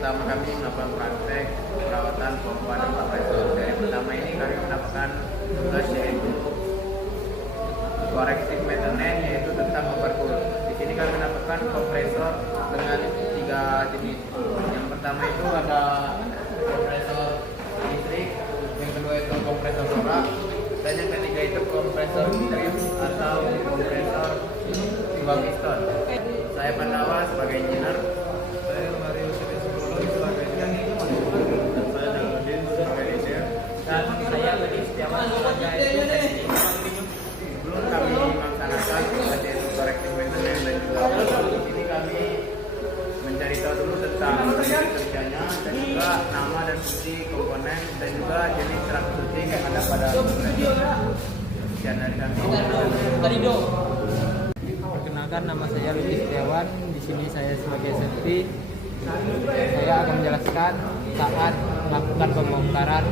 pertama kami melakukan praktek perawatan pompa dan kompresor. Dari pertama ini kami mendapatkan tugas yaitu corrective maintenance, yaitu tentang overhaul. Di sini kami mendapatkan kompresor dengan 3 jenis. Yang pertama itu ada kompresor listrik, yang kedua itu kompresor solar, dan yang ketiga itu kompresor trim atau kompresor dua piston. Saya Pandawa sebagai engineer. Saya Mario Setiawan sebagai teknik. Dan saya Jaludin sebagai engineer. Dan saya Budi Setiawan sebagai teknik. Sebelum kami melaksanakan proyek corrective maintenance dan juga di sini kami mencari tahu dulu tentang prinsip kerjanya dan juga nama dan fungsi komponen dan juga jenis troubleshooting yang ada pada kompresor. Sekian dari kami. Perkenalkan, nama saya Budi Setiawan. Di sini saya sebagai safety. Saya akan menjelaskan saat melakukan pembongkaran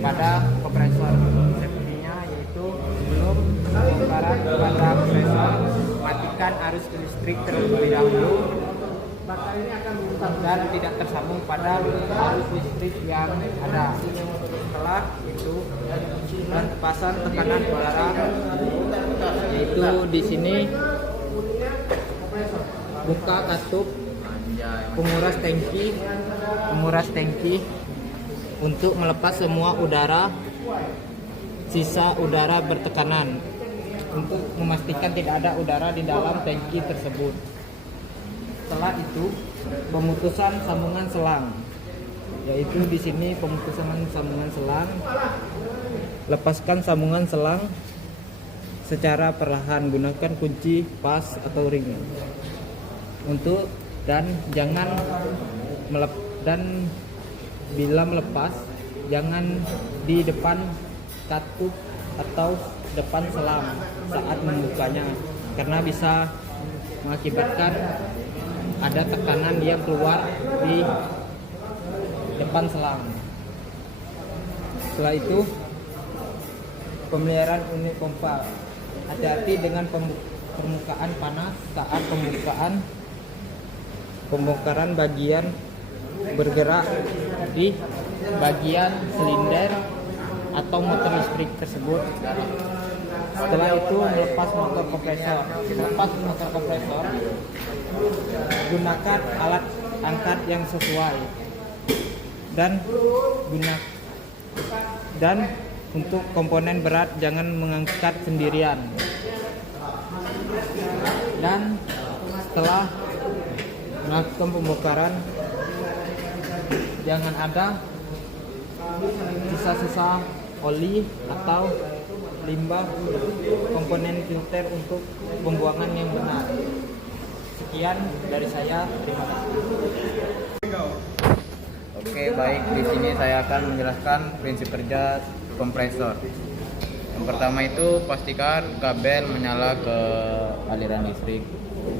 pada kompresor. Safety-nya yaitu sebelum pembongkaran pada kompresor, matikan arus listrik terlebih dahulu dan tidak tersambung pada arus listrik yang ada. Setelah itu pasang tekanan udara, yaitu di sini buka katup penguras tangki untuk melepas semua udara, sisa udara bertekanan untuk memastikan tidak ada udara di dalam tangki tersebut. Setelah itu pemutusan sambungan selang, yaitu di sini pemutusan sambungan selang. Lepaskan sambungan selang secara perlahan, gunakan kunci pas atau ring dan bila melepas jangan di depan katup atau depan selang saat membukanya, karena bisa mengakibatkan ada tekanan yang keluar di depan selang. Setelah itu pemeliharaan unit pompa. Hati-hati dengan permukaan panas saat pembongkaran bagian bergerak di bagian silinder atau motor listrik tersebut. Setelah itu melepas motor kompresor. Gunakan alat angkat yang sesuai dan untuk komponen berat jangan mengangkat sendirian. Dan setelah melakukan pembongkaran, jangan ada sisa-sisa oli atau limbah komponen filter untuk pembuangan yang benar. Sekian dari saya, terima kasih. Oke, baik. Di sini saya akan menjelaskan prinsip kerja kompresor. Yang pertama itu pastikan kabel menyala ke aliran listrik.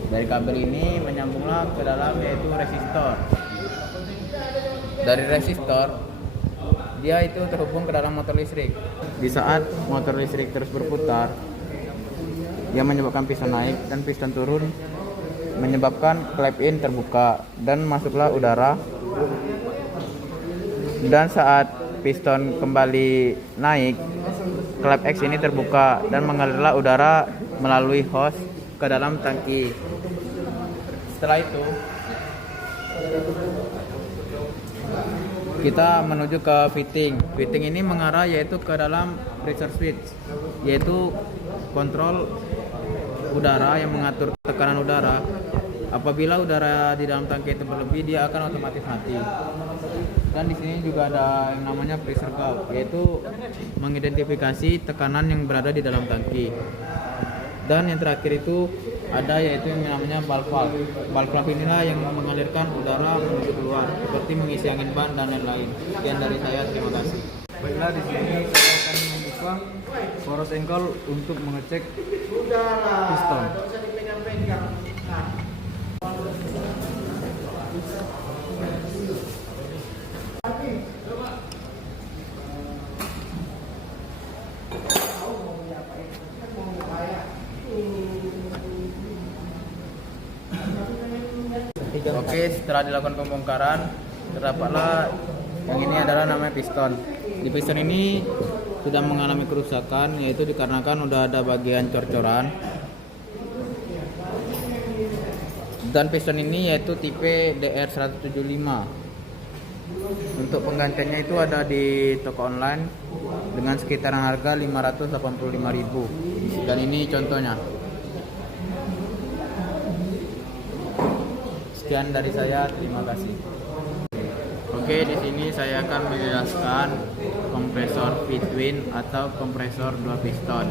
Dari kabel ini menyambunglah ke dalam yaitu resistor. Dari resistor dia itu terhubung ke dalam motor listrik. Di saat motor listrik terus berputar, dia menyebabkan piston naik dan piston turun, menyebabkan klep in terbuka dan masuklah udara. Dan saat piston kembali naik, klep X ini terbuka dan mengalirlah udara melalui hose ke dalam tangki. Setelah itu kita menuju ke fitting. Fitting ini mengarah yaitu ke dalam pressure switch, yaitu kontrol udara yang mengatur tekanan udara. Apabila udara di dalam tangki itu berlebih, dia akan otomatis mati. Dan di sini juga ada yang namanya pressure gauge, yaitu mengidentifikasi tekanan yang berada di dalam tangki. Dan yang terakhir itu ada yaitu yang namanya valve. Valve inilah yang mengalirkan udara menuju keluar, seperti mengisi angin ban dan lain-lain. Sekian dari saya, terima kasih. Baiklah, di sini saya akan membuka poros engkol untuk mengecek piston. Oke, setelah dilakukan pembongkaran, terdapatlah yang ini adalah namanya piston. Di piston ini sudah mengalami kerusakan, yaitu dikarenakan udah ada bagian cor-coran. Dan piston ini yaitu tipe DR175. Untuk penggantiannya itu ada di toko online dengan sekitaran harga 585.000. Dan ini contohnya. Sekian dari saya, terima kasih. Oke, di sini saya akan menjelaskan kompresor Fitwin atau kompresor 2 piston.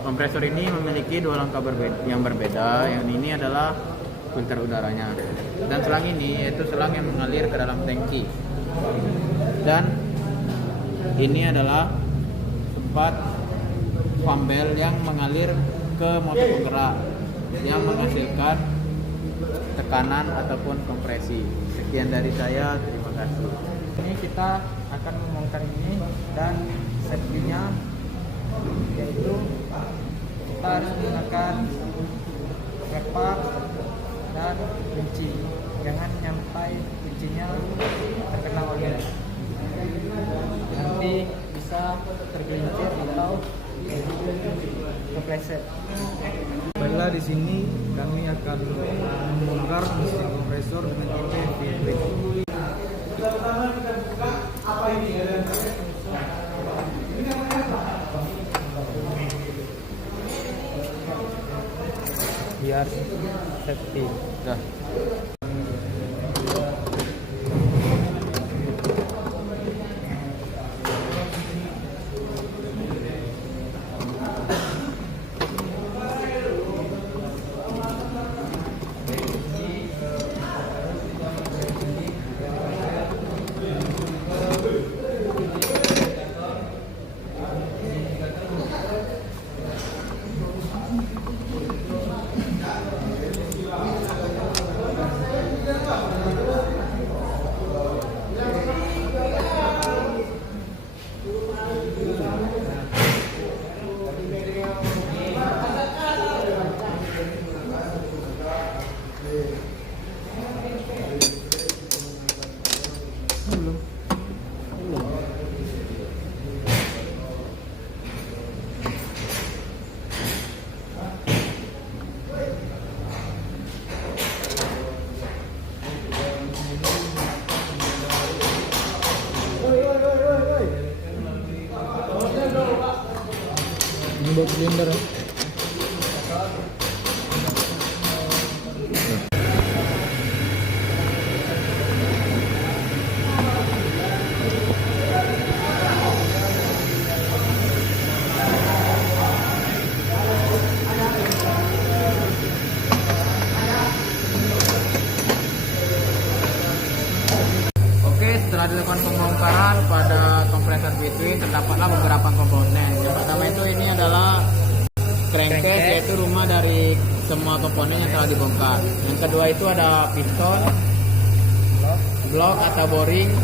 Kompresor ini memiliki dua langkah yang berbeda. Yang ini adalah filter udaranya, dan selang ini yaitu selang yang mengalir ke dalam tangki. Dan ini adalah tempat pump bell yang mengalir ke motor penggerak yang menghasilkan tekanan ataupun kompresi. Sekian dari saya, terima kasih. Ini kita akan membongkar ini, dan safety-nya yaitu kita harus menggunakan repak dan kunci. Jangan nyampai kuncinya terkena oli, nanti bisa tergelincir atau kepleset. Baiklah, di sini kami akan membongkar mesin kompresor dengan tipe Fitwin. Biar safety. Dah. Ini buat silinder. Setelah dilakukan pembongkaran pada kompresor Fitwin, terdapatlah beberapa komponen. Yang pertama itu ini adalah crankcase, yaitu rumah dari semua komponen yang telah dibongkar. Yang kedua itu ada piston, blok atau boring,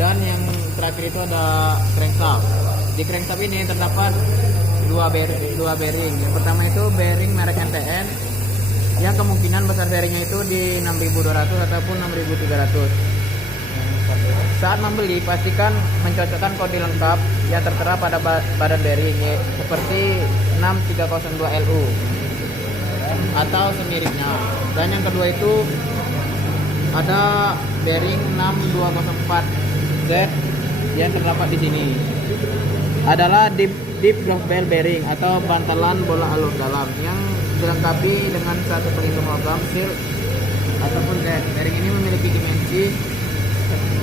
dan yang terakhir itu ada crankshaft. Di crankshaft ini terdapat dua bearing. Yang pertama itu bearing merek NTN, yang kemungkinan besar bearingnya itu di 6200 ataupun 6300. Saat membeli, pastikan mencocokkan kode lengkap yang tertera pada badan bearing seperti 6302LU atau semiripnya. Dan yang kedua itu ada bearing 6204Z yang terdapat di sini. Adalah deep drop bell bearing atau bantalan bola alur dalam yang dilengkapi dengan satu pelindung logam seal ataupun Z. Bearing ini memiliki dimensi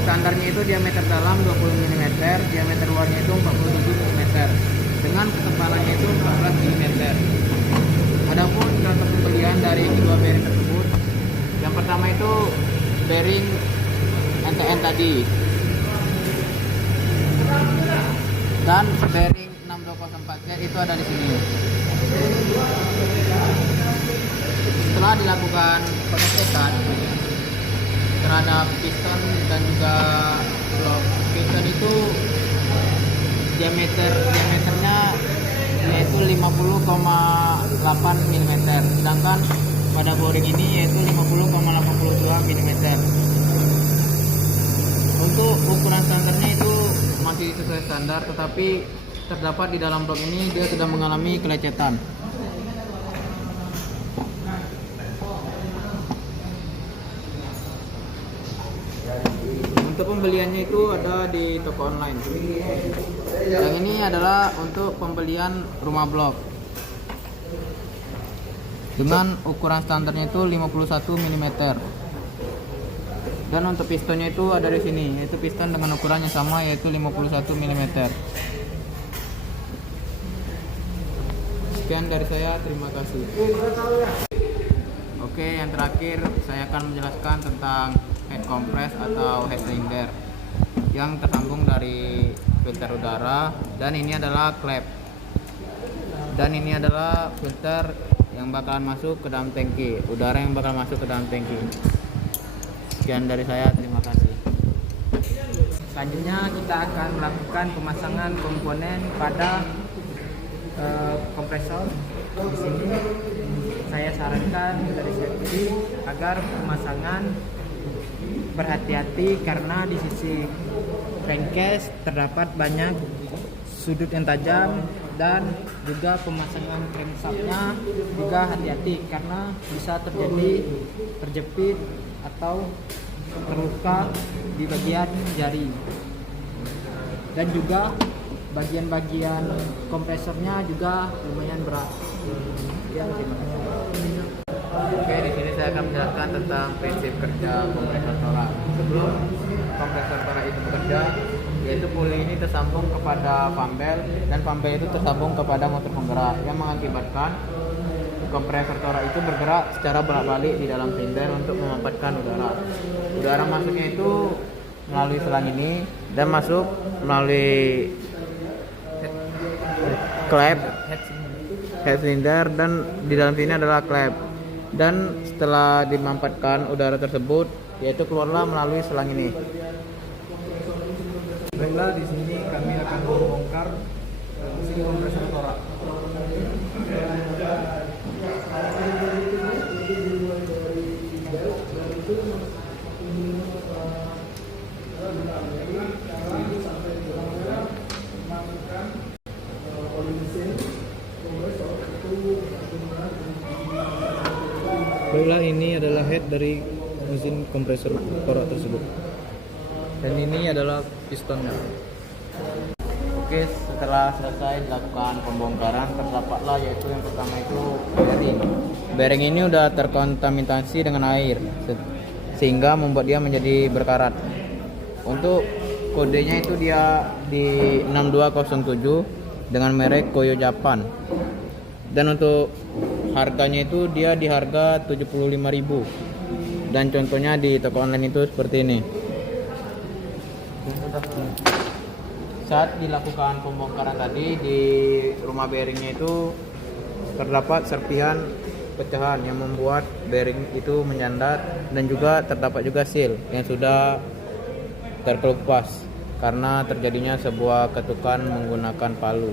standarnya itu diameter dalam 20 mm, diameter luarnya itu 47 mm, dengan ketebalannya itu 14 mm. Adapun contoh pembelian dari kedua bearing tersebut, yang pertama itu bearing NTN tadi, dan bearing 6204Z itu ada di sini. Setelah dilakukan pengecekan terhadap piston dan juga blok, piston itu diameternya yaitu 50,8 mm, sedangkan pada boring ini yaitu 50,82 mm. Untuk ukuran standarnya itu masih sesuai standar, tetapi terdapat di dalam blok ini dia sudah mengalami kelecetan. Untuk pembeliannya itu ada di toko online. Yang ini adalah untuk pembelian rumah blok dengan ukuran standarnya itu 51 mm. Dan untuk pistonnya itu ada di sini, yaitu piston dengan ukurannya sama yaitu 51 mm. Sekian dari saya, terima kasih. Oke, yang terakhir saya akan menjelaskan tentang head compress atau head cylinder yang tersambung dari filter udara, dan ini adalah klep, dan ini adalah filter yang bakalan masuk ke dalam tangki, udara yang bakal masuk ke dalam tangki. Sekian dari saya, terima kasih. Selanjutnya kita akan melakukan pemasangan komponen pada kompresor. Di sini saya sarankan dari safety agar pemasangan berhati-hati karena di sisi crankcase terdapat banyak sudut yang tajam, dan juga pemasangan crankshaftnya juga hati-hati karena bisa terjadi terjepit atau terluka di bagian jari, dan juga bagian-bagian kompresornya juga lumayan berat. Ya, terima kasih. Oke, di sini saya akan menjelaskan tentang prinsip kerja kompresor torak. Sebelum kompresor torak itu bekerja, yaitu puli ini tersambung kepada pambel, dan pambel itu tersambung kepada motor penggerak yang mengakibatkan kompresor torak itu bergerak secara bolak-balik di dalam silinder untuk memanfaatkan udara. Udara masuknya itu melalui selang ini dan masuk melalui klep head cylinder, dan di dalam sini adalah klep, dan setelah dimampatkan udara tersebut yaitu keluarlah melalui selang ini. Baiklah, di sini kami akan membongkar mesin kompresor torak. Baiklah, ini adalah head dari mesin kompresor torak tersebut, dan ini adalah pistonnya. Oke, setelah selesai dilakukan pembongkaran, terdapatlah yaitu yang pertama itu bearing. Bearing ini udah terkontaminasi dengan air sehingga membuat dia menjadi berkarat. Untuk kodenya itu dia di 6207 dengan merek Koyo Japan. Dan untuk harganya itu dia di harga 75.000. Dan contohnya di toko online itu seperti ini. Saat dilakukan pembongkaran tadi, di rumah bearingnya itu terdapat serpihan pecahan yang membuat bearing itu menyandar, dan juga terdapat juga seal yang sudah terkelupas karena terjadinya sebuah ketukan menggunakan palu.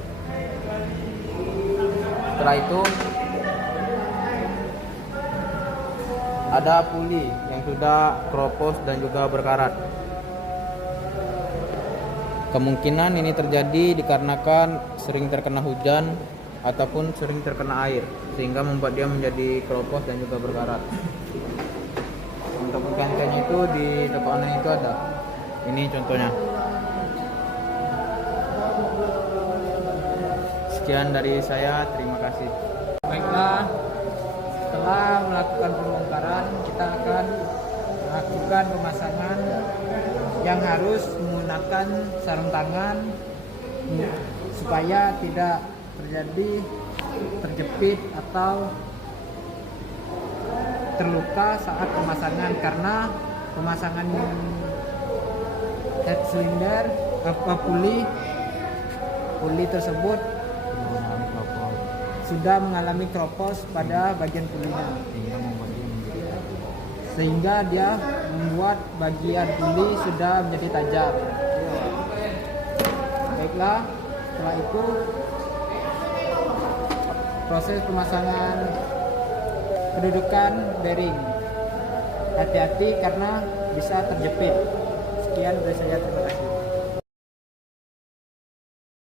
Setelah itu ada puli yang sudah keropos dan juga berkarat. Kemungkinan ini terjadi dikarenakan sering terkena hujan ataupun sering terkena air sehingga membuat dia menjadi keropos dan juga berkarat. Untuk penggantiannya itu di toko online itu ada. Ini contohnya. Sekian dari saya, terima kasih. Baiklah, setelah melakukan pembongkaran, kita akan melakukan pemasangan yang harus menggunakan sarung tangan supaya tidak terjadi terjepit atau terluka saat pemasangan, karena pemasangan head cylinder puli tersebut sudah mengalami keropos pada bagian pulinya, sehingga dia membuat bagian puli sudah menjadi tajam. Baiklah, setelah itu proses pemasangan kedudukan bearing. Hati-hati karena bisa terjepit. Sekian dari saya, terima